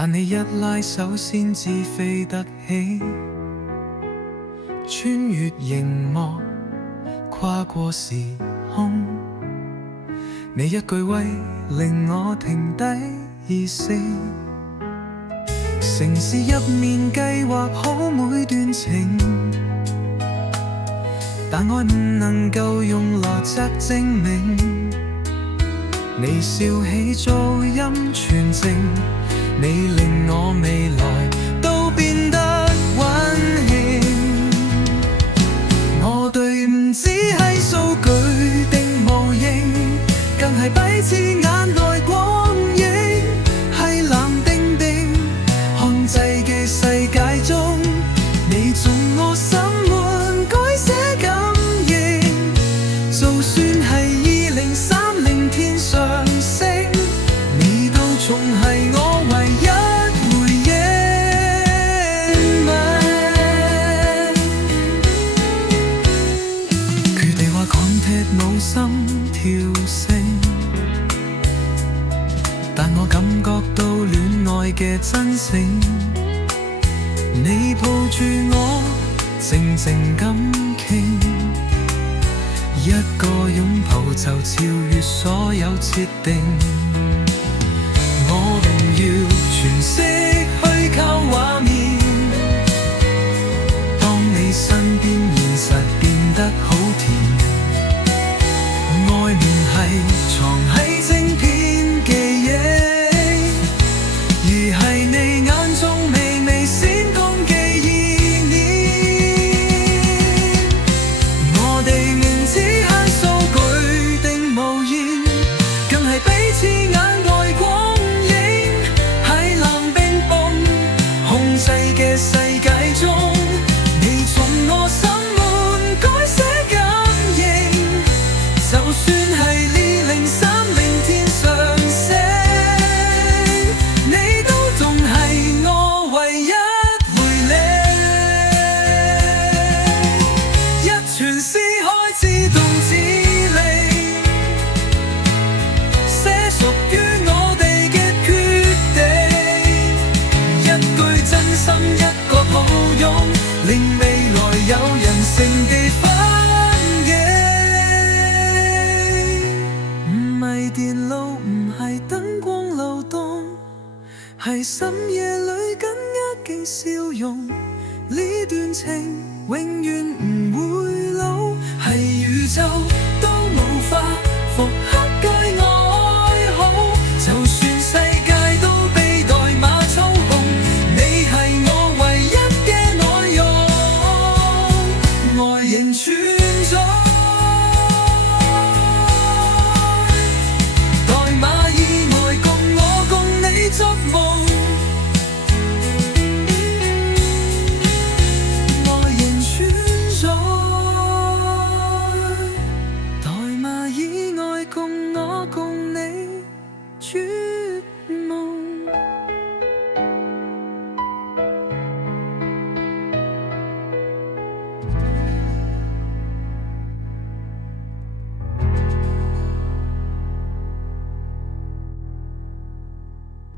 但你一拉手先至飛得起，穿越熒幕，跨過時空。你一句喂令我停低意識，城市入面計劃好每段情，但愛唔能夠用邏輯證明。你笑起噪音全靜，你令我未來都變得溫馨。我對唔只係數據定模型，更係彼此眼內光影，係藍定定控制嘅世界中，你從我心門改寫感應。就算係2030天上升，你都仲係我唯一回憶。佢哋話 contact 腦心跳聲，但我感覺到戀愛嘅真誠。你抱住我靜靜咁傾，一個擁抱就超越所有設定。我唔要詮釋虛構畫面，當你身邊現實變得好甜。外面係藏喺晶片記憶，而係你眼中微微閃光嘅意念。我哋唔只係數據定無言，更係彼此眼內光影，喺冷冰凍控制嘅世界中，你從我心門改寫感應。就算係2030天上升，你都仲係我唯一回憶。一傳撕開自動指令，寫屬於我哋嘅決定。一句真心，一個抱擁，令未來有人性地反映。唔係電路，唔係燈光流動，係深夜裏緊握嘅笑容。呢段情永遠唔會老，係宇宙